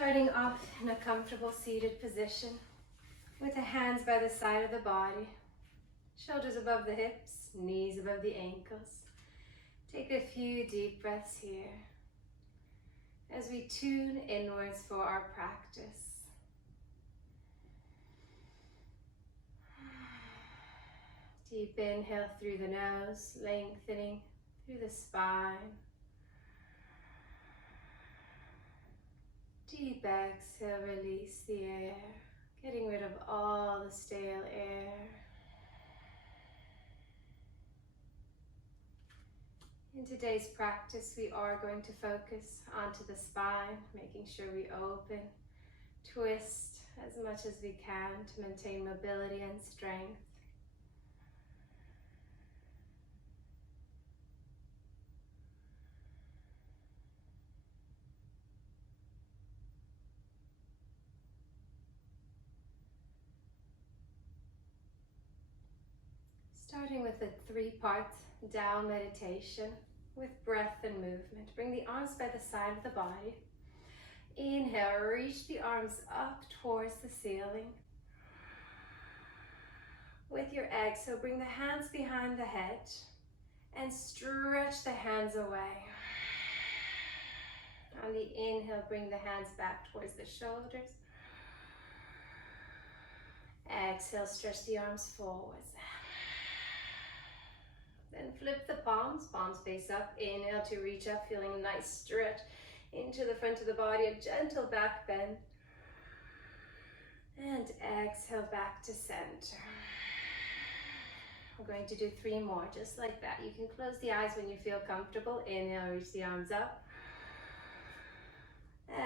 Starting off in a comfortable seated position with the hands by the side of the body, shoulders above the hips, knees above the ankles. Take a few deep breaths here as we tune inwards for our practice. Deep inhale through the nose, lengthening through the spine. Deep exhale, release the air, getting rid of all the stale air. In today's practice, we are going to focus onto the spine, making sure we open, twist as much as we can to maintain mobility and strength. Starting with a 3-part down meditation with breath and movement. Bring the arms by the side of the body. Inhale, reach the arms up towards the ceiling. With your exhale, bring the hands behind the head and stretch the hands away. On the inhale, bring the hands back towards the shoulders. Exhale, stretch the arms forwards. Then flip the palms, palms face up. Inhale to reach up, feeling a nice stretch into the front of the body, a gentle back bend. And exhale back to center. We're going to do 3 more, just like that. You can close the eyes when you feel comfortable. Inhale, reach the arms up.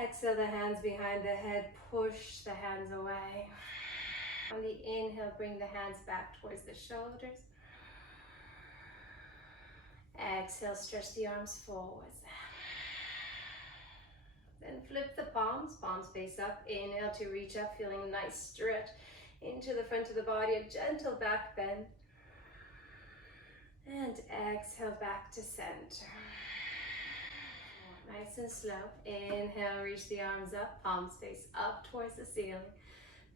Exhale, the hands behind the head, push the hands away. On the inhale, bring the hands back towards the shoulders. Exhale, stretch the arms forwards. Then flip the palms, palms face up. Inhale to reach up, feeling a nice stretch into the front of the body, a gentle back bend. And exhale back to center. Nice and slow. Inhale, reach the arms up, palms face up towards the ceiling.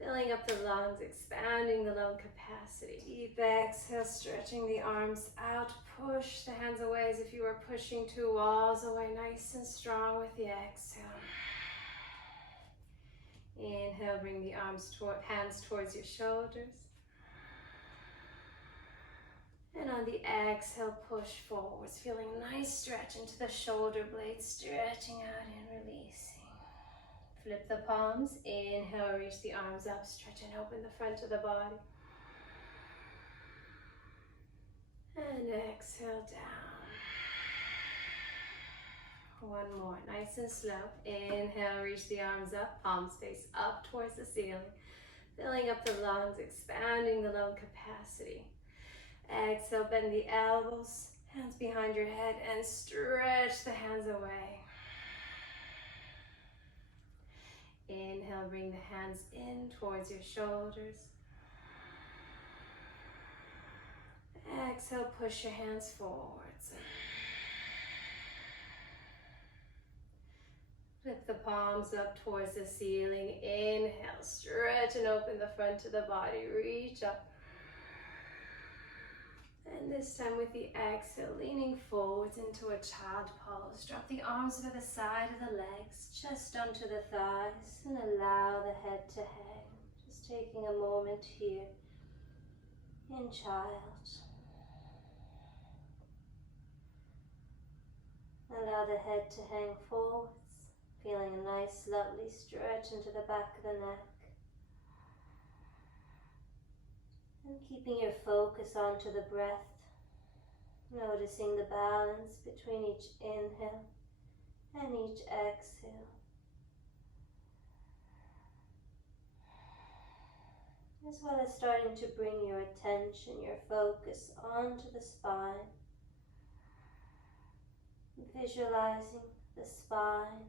Filling up the lungs, expanding the lung capacity. Deep exhale, stretching the arms out. Push the hands away as if you were pushing 2 walls away. Nice and strong with the exhale. Inhale, bring the hands towards your shoulders. And on the exhale, push forwards, feeling a nice stretch into the shoulder blades, stretching out and releasing. Flip the palms, inhale, reach the arms up, stretch and open the front of the body. And exhale down. 1 more, nice and slow. Inhale, reach the arms up, palms face up towards the ceiling. Filling up the lungs, expanding the lung capacity. Exhale, bend the elbows, hands behind your head, and stretch the hands away. Inhale, bring the hands in towards your shoulders. Exhale, push your hands forwards. Flip the palms up towards the ceiling. Inhale, stretch and open the front of the body. Reach up. And this time with the exhale, leaning forwards into a child pose. Drop the arms by the side of the legs, chest onto the thighs, and allow the head to hang. Just taking a moment here in child. Allow the head to hang forwards, feeling a nice lovely stretch into the back of the neck. And keeping your focus onto the breath, noticing the balance between each inhale and each exhale. As well as starting to bring your attention, your focus onto the spine. Visualizing the spine,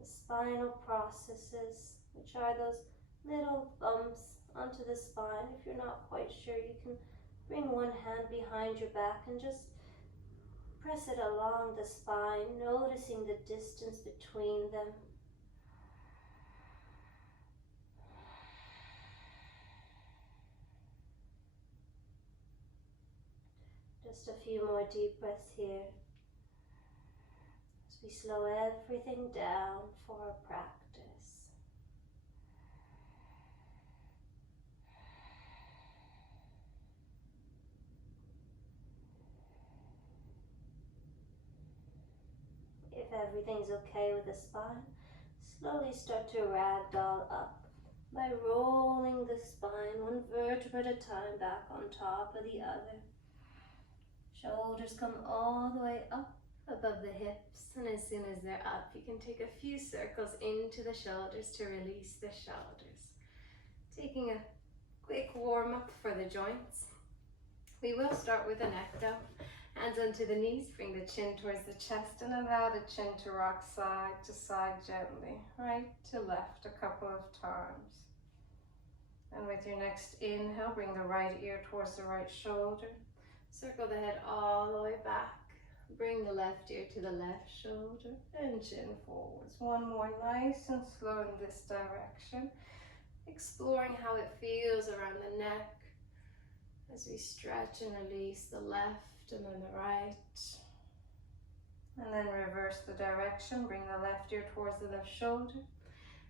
the spinal processes, which are those little bumps onto the spine. If you're not quite sure, you can bring one hand behind your back and just Press it along the spine, noticing the distance between them. Just a few more deep breaths here as we slow everything down for our practice. If everything's okay with the spine, slowly start to ragdoll up by rolling the spine one vertebra at a time back on top of the other. Shoulders come all the way up above the hips, and as soon as they're up, you can take a few circles into the shoulders to release the shoulders. Taking a quick warm up for the joints. We will start with the neck though. Hands onto the knees, bring the chin towards the chest and allow the chin to rock side to side gently, right to left a couple of times. And with your next inhale, bring the right ear towards the right shoulder. Circle the head all the way back. Bring the left ear to the left shoulder and chin forwards. One more, nice and slow in this direction. Exploring how it feels around the neck as we stretch and release the left and then the right. And then reverse the direction. Bring the left ear towards the left shoulder.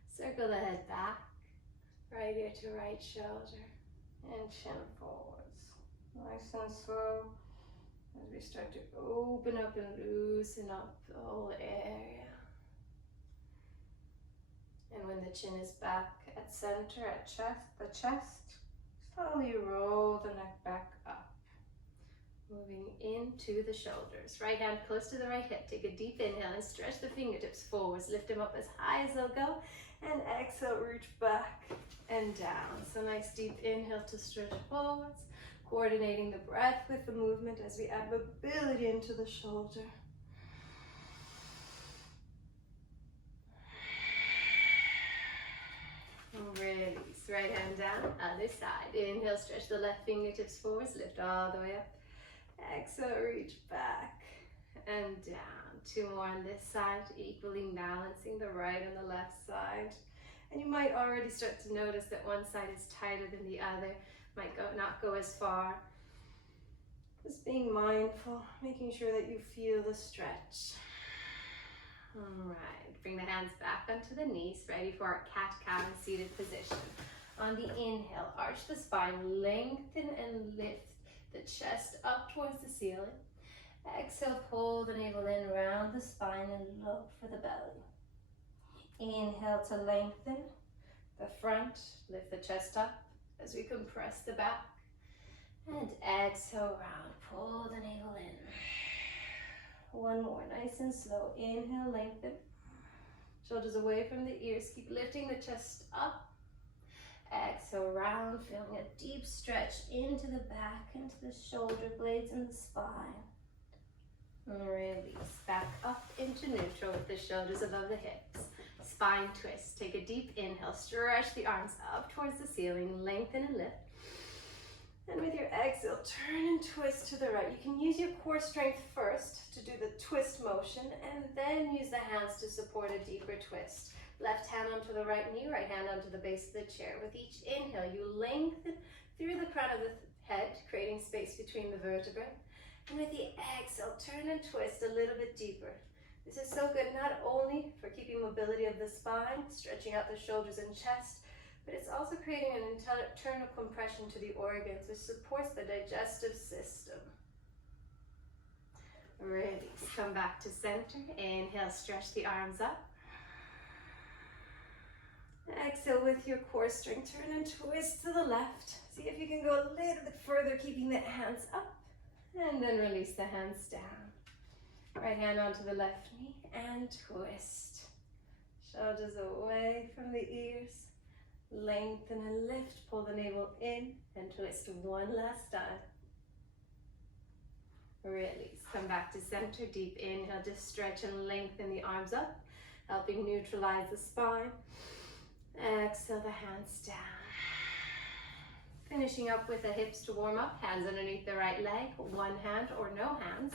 Circle the head back. Right ear to right shoulder and chin forwards. Nice and slow as we start to open up and loosen up the whole area. And when the chin is back at center, at the chest, slowly roll the neck back up. Moving into the shoulders. Right hand close to the right hip. Take a deep inhale and stretch the fingertips forwards. Lift them up as high as they'll go. And exhale, reach back and down. So nice deep inhale to stretch forwards. Coordinating the breath with the movement as we add mobility into the shoulder. Release. Right hand down, other side. Inhale, stretch the left fingertips forwards. Lift all the way up. Exhale, reach back and down. Two more on this side, equally balancing the right and the left side. And you might already start to notice that one side is tighter than the other. Might not go as far. Just being mindful, making sure that you feel the stretch. All right, bring the hands back onto the knees, ready for our cat-cow in seated position. On the inhale, arch the spine, lengthen and lift the chest up towards the ceiling. Exhale, pull the navel in, round the spine and look for the belly. Inhale to lengthen the front, lift the chest up as we compress the back. And exhale, round, pull the navel in. One more, nice and slow. Inhale, lengthen. Shoulders away from the ears. Keep lifting the chest up. Exhale, round, feeling a deep stretch into the back, into the shoulder blades and the spine. And release, back up into neutral with the shoulders above the hips. Spine twist. Take a deep inhale, stretch the arms up towards the ceiling, lengthen and lift. And with your exhale, turn and twist to the right. You can use your core strength first to do the twist motion, and then use the hands to support a deeper twist. Left hand onto the right knee, right hand onto the base of the chair. With each inhale, you lengthen through the crown of the head, creating space between the vertebrae. And with the exhale, turn and twist a little bit deeper. This is so good not only for keeping mobility of the spine, stretching out the shoulders and chest, but it's also creating an internal compression to the organs, which supports the digestive system. Release, come back to center. Inhale, stretch the arms up. Exhale with your core strength, turn and twist to the left. See if you can go a little bit further, keeping the hands up. And then release the hands down. Right hand onto the left knee and twist. Shoulders away from the ears. Lengthen and lift, pull the navel in and twist one last time. Release, come back to center, deep inhale, just stretch and lengthen the arms up, helping neutralize the spine. Exhale the hands down. Finishing up with the hips to warm up, hands underneath the right leg, one hand or no hands.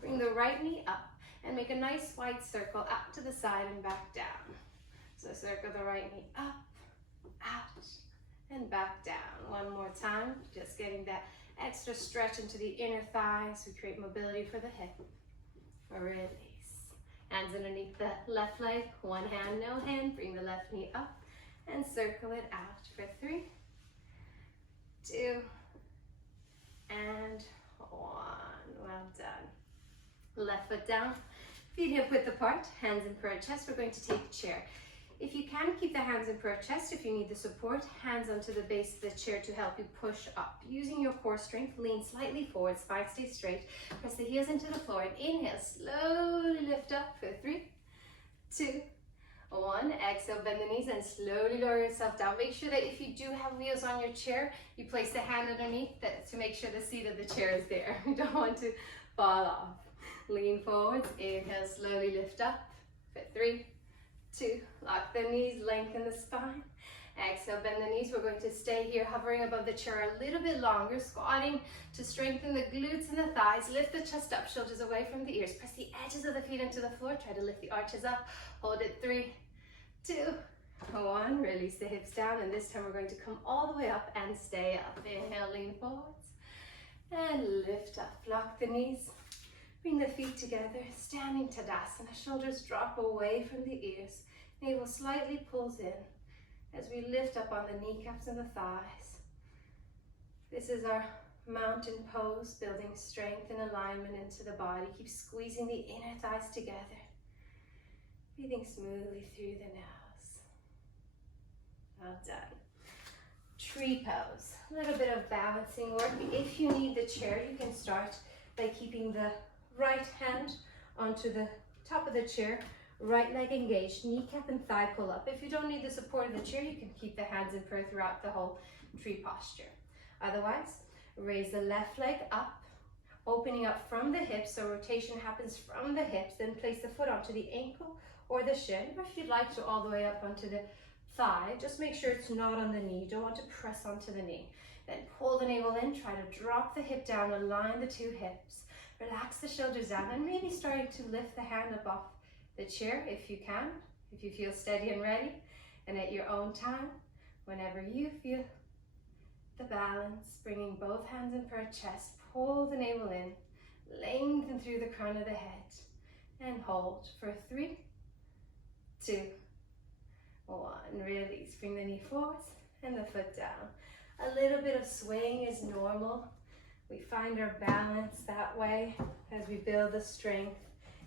Bring the right knee up and make a nice wide circle out to the side and back down. So circle the right knee up, out, and back down. One more time, just getting that extra stretch into the inner thighs. We create mobility for the hip. Release. Hands underneath the left leg, one hand, no hand. Bring the left knee up and circle it out for 3, 2, and 1. Well done. Left foot down, feet hip width apart, hands in prayer chest. We're going to take a chair. If you can, keep the hands in prayer chest. If you need the support, hands onto the base of the chair to help you push up. Using your core strength, lean slightly forward, spine stays straight. Press the heels into the floor and inhale, slowly lift up for 3, 2, 1. Exhale, bend the knees and slowly lower yourself down. Make sure that if you do have wheels on your chair, you place the hand underneath that to make sure the seat of the chair is there. You don't want to fall off. Lean forwards, inhale, slowly lift up for 3, 2, lock the knees, lengthen the spine. Exhale, bend the knees. We're going to stay here hovering above the chair a little bit longer, squatting to strengthen the glutes and the thighs. Lift the chest up, shoulders away from the ears. Press the edges of the feet into the floor. Try to lift the arches up. Hold it, 3, 2, 1. Release the hips down, and this time we're going to come all the way up and stay up. Inhale, lean forwards and lift up. Lock the knees. Bring the feet together, standing Tadasana. Shoulders drop away from the ears. Navel slightly pulls in as we lift up on the kneecaps and the thighs. This is our mountain pose, building strength and alignment into the body. Keep squeezing the inner thighs together. Breathing smoothly through the nose. Well done. Tree pose. A little bit of balancing work. If you need the chair, you can start by keeping the right hand onto the top of the chair, right leg engaged, kneecap and thigh pull up. If you don't need the support of the chair, you can keep the hands in prayer throughout the whole tree posture. Otherwise, raise the left leg up, opening up from the hips, so rotation happens from the hips. Then place the foot onto the ankle or the shin, or if you'd like to all the way up onto the thigh, just make sure it's not on the knee. You don't want to press onto the knee. Then pull the navel in, try to drop the hip down, align the 2 hips. Relax the shoulders down and maybe starting to lift the hand up off the chair if you can, if you feel steady and ready. And at your own time, whenever you feel the balance, bringing both hands in prayer chest, pull the navel in, lengthen through the crown of the head, and hold for 3, 2, 1. Release, bring the knee forwards and the foot down. A little bit of swaying is normal. We find our balance that way as we build the strength,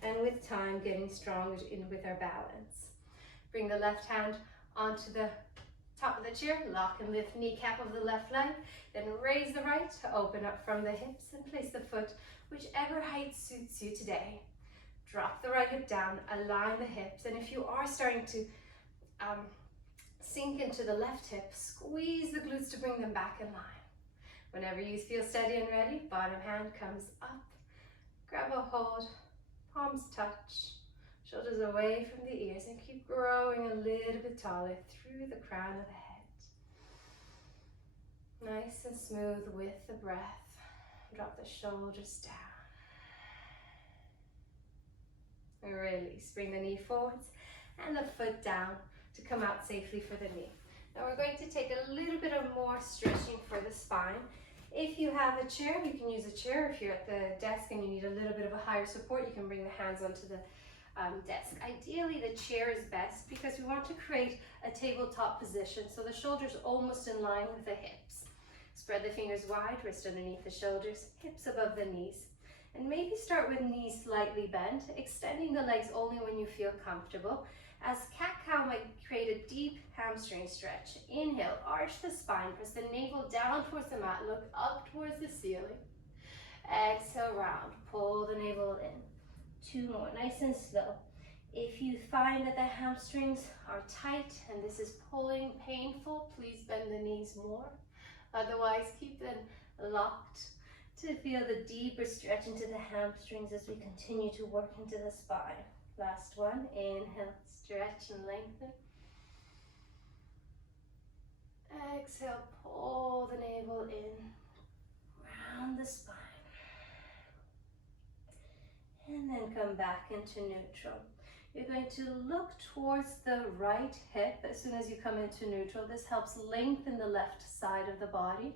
and with time getting stronger with our balance. Bring the left hand onto the top of the chair, lock and lift kneecap of the left leg, then raise the right to open up from the hips and place the foot whichever height suits you today. Drop the right hip down, align the hips, and if you are starting to sink into the left hip, squeeze the glutes to bring them back in line. Whenever you feel steady and ready, bottom hand comes up, grab a hold, palms touch, shoulders away from the ears, and keep growing a little bit taller through the crown of the head. Nice and smooth with the breath. Drop the shoulders down. Release, bring the knee forwards and the foot down to come out safely for the knee. Now we're going to take a little bit of more stretching for the spine. If you have a chair, you can use a chair. If you're at the desk and you need a little bit of a higher support, you can bring the hands onto the desk. Ideally, the chair is best because we want to create a tabletop position, so the shoulders almost in line with the hips. Spread the fingers wide, wrist underneath the shoulders, hips above the knees. And maybe start with knees slightly bent, extending the legs only when you feel comfortable. As cat-cow might create a deep hamstring stretch. Inhale, arch the spine, press the navel down towards the mat, look up towards the ceiling. Exhale, round, pull the navel in. 2 more, nice and slow. If you find that the hamstrings are tight and this is pulling painful, please bend the knees more. Otherwise, keep them locked to feel the deeper stretch into the hamstrings as we continue to work into the spine. Last one, inhale, stretch and lengthen. Exhale, pull the navel in, round the spine. And then come back into neutral. You're going to look towards the right hip as soon as you come into neutral. This helps lengthen the left side of the body.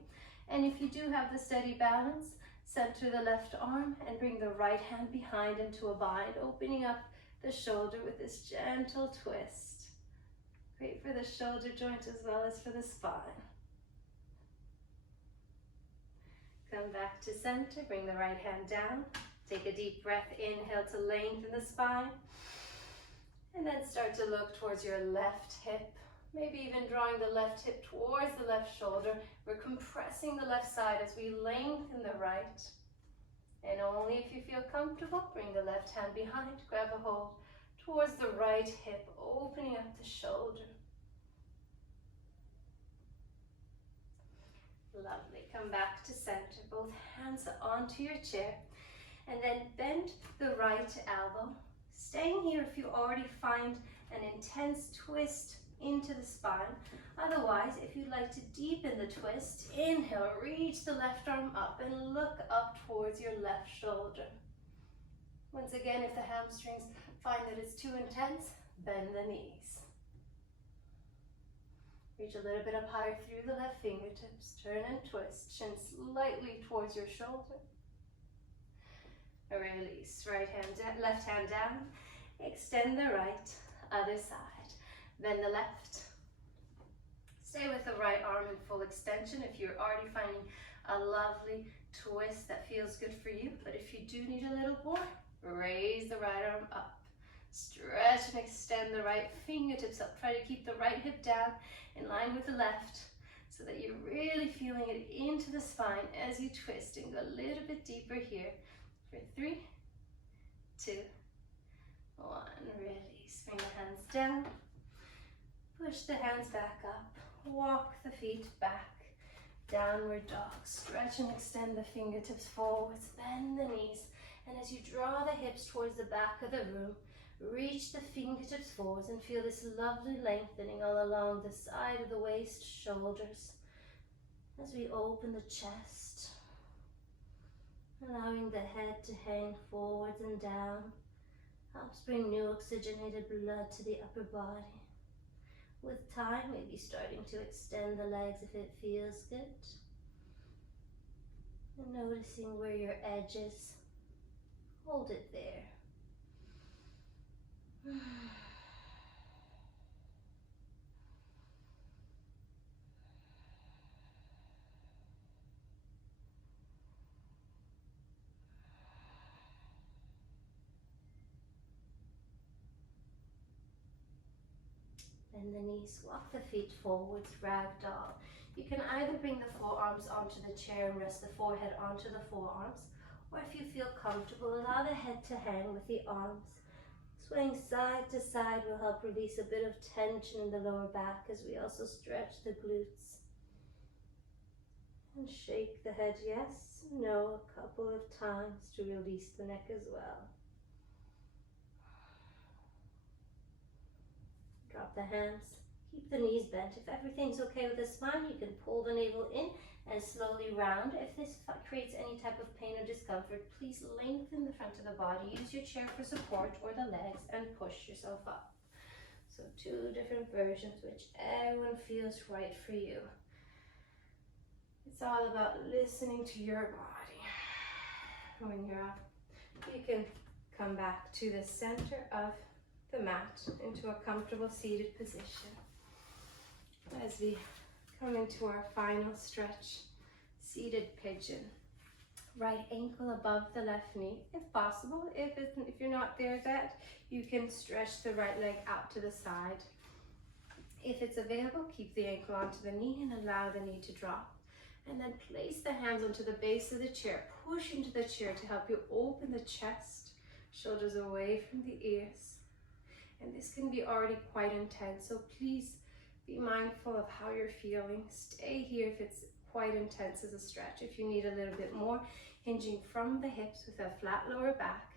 And if you do have the steady balance, center the left arm and bring the right hand behind into a bind, opening up the shoulder with this gentle twist. Great for the shoulder joint as well as for the spine. Come back to center, bring the right hand down. Take a deep breath, inhale to lengthen the spine. And then start to look towards your left hip. Maybe even drawing the left hip towards the left shoulder. We're compressing the left side as we lengthen the right. And only if you feel comfortable, bring the left hand behind, grab a hold towards the right hip, opening up the shoulder. Lovely. Come back to center, both hands onto your chair, and then bend the right elbow. Staying here if you already find an intense twist into the spine. Otherwise, if you'd like to deepen the twist, inhale, reach the left arm up and look up towards your left shoulder. Once again, if the hamstrings find that it's too intense, bend the knees. Reach a little bit up higher through the left fingertips. Turn and twist, chin slightly towards your shoulder. Release, left hand down. Extend the right, other side. Then the left. Stay with the right arm in full extension if you're already finding a lovely twist that feels good for you. But if you do need a little more, raise the right arm up. Stretch and extend the right fingertips up. Try to keep the right hip down in line with the left so that you're really feeling it into the spine as you twist, and go a little bit deeper here. For 3, 2, 1. Release. Bring the hands down. Push the hands back up. Walk the feet back. Downward dog. Stretch and extend the fingertips forwards. Bend the knees. And as you draw the hips towards the back of the room, reach the fingertips forwards and feel this lovely lengthening all along the side of the waist, shoulders. As we open the chest, allowing the head to hang forwards and down, helps bring new oxygenated blood to the upper body. With time, maybe starting to extend the legs if it feels good. And noticing where your edge is. Hold it there. Bend the knees, walk the feet forwards, ragdoll. You can either bring the forearms onto the chair and rest the forehead onto the forearms, or if you feel comfortable, allow the head to hang with the arms. Swaying side to side will help release a bit of tension in the lower back as we also stretch the glutes. And shake the head yes, no, a couple of times to release the neck as well. Drop the hands, keep the knees bent. If everything's okay with the spine, you can pull the navel in and slowly round. If this creates any type of pain or discomfort, please lengthen the front of the body. Use your chair for support or the legs and push yourself up. So 2 different versions, whichever one feels right for you. It's all about listening to your body. When you're up, you can come back to the center of the mat into a comfortable seated position. As we come into our final stretch, seated pigeon. Right ankle above the left knee, if possible. If you're not there yet, you can stretch the right leg out to the side. If it's available, keep the ankle onto the knee and allow the knee to drop. And then place the hands onto the base of the chair. Push into the chair to help you open the chest, shoulders away from the ears. And this can be already quite intense, so please be mindful of how you're feeling. Stay here if it's quite intense as a stretch. If you need a little bit more, hinging from the hips with a flat lower back,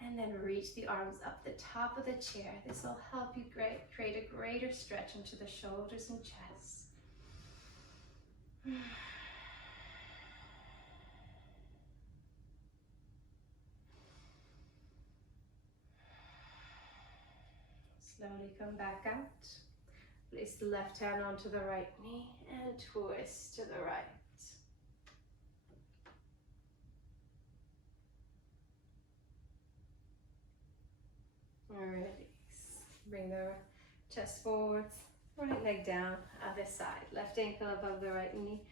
and then reach the arms up the top of the chair. This will help you create a greater stretch into the shoulders and chest. Slowly come back out. Place the left hand onto the right knee and twist to the right. Alright, bring the chest forwards, right leg down, other side. Left ankle above the right knee.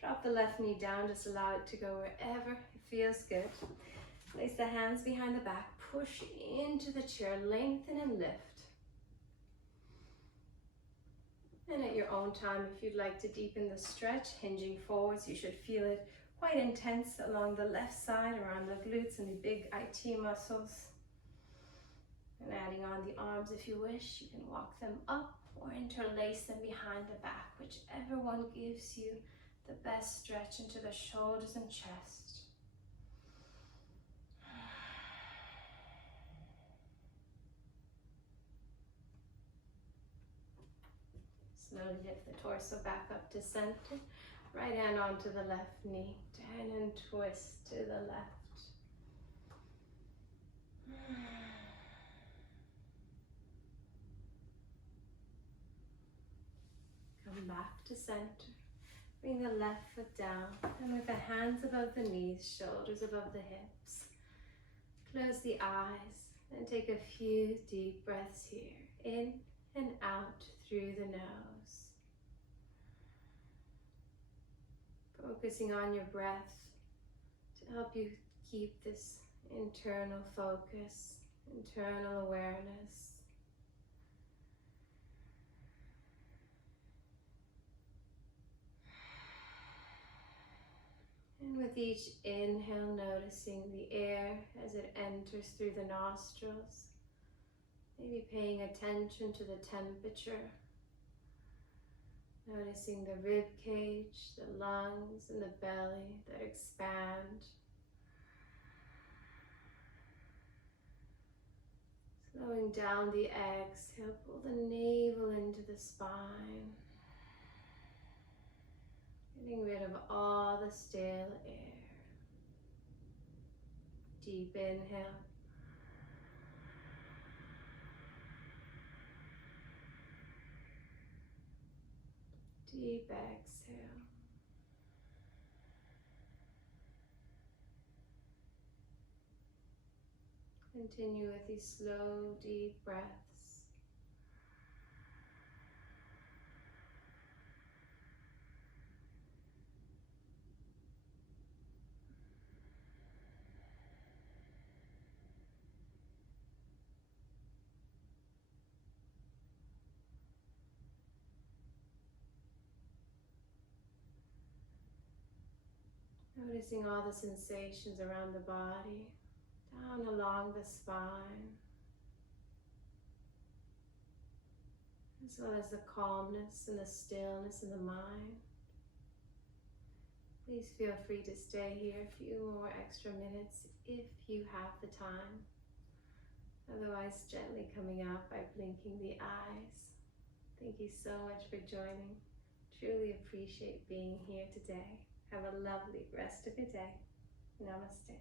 Drop the left knee down, just allow it to go wherever it feels good. Place the hands behind the back, push into the chair, lengthen and lift. And at your own time, if you'd like to deepen the stretch, hinging forwards, you should feel it quite intense along the left side, around the glutes and the big IT muscles. And adding on the arms if you wish, you can walk them up or interlace them behind the back, whichever one gives you the best stretch into the shoulders and chest. Slowly lift the torso back up to center. Right hand onto the left knee. Turn and twist to the left. Come back to center. Bring the left foot down, and with the hands above the knees, shoulders above the hips, close the eyes and take a few deep breaths here, in and out through the nose. Focusing on your breath to help you keep this internal focus, internal awareness. And with each inhale, noticing the air as it enters through the nostrils. Maybe paying attention to the temperature. Noticing the rib cage, the lungs, and the belly that expand. Slowing down the exhale, pull the navel into the spine. Getting rid of all the stale air. Deep inhale. Deep exhale. Continue with these slow, deep breaths. Noticing all the sensations around the body, down along the spine, as well as the calmness and the stillness in the mind. Please feel free to stay here a few more extra minutes if you have the time. Otherwise, gently coming out by blinking the eyes. Thank you so much for joining. Truly appreciate being here today. Have a lovely rest of your day. Namaste.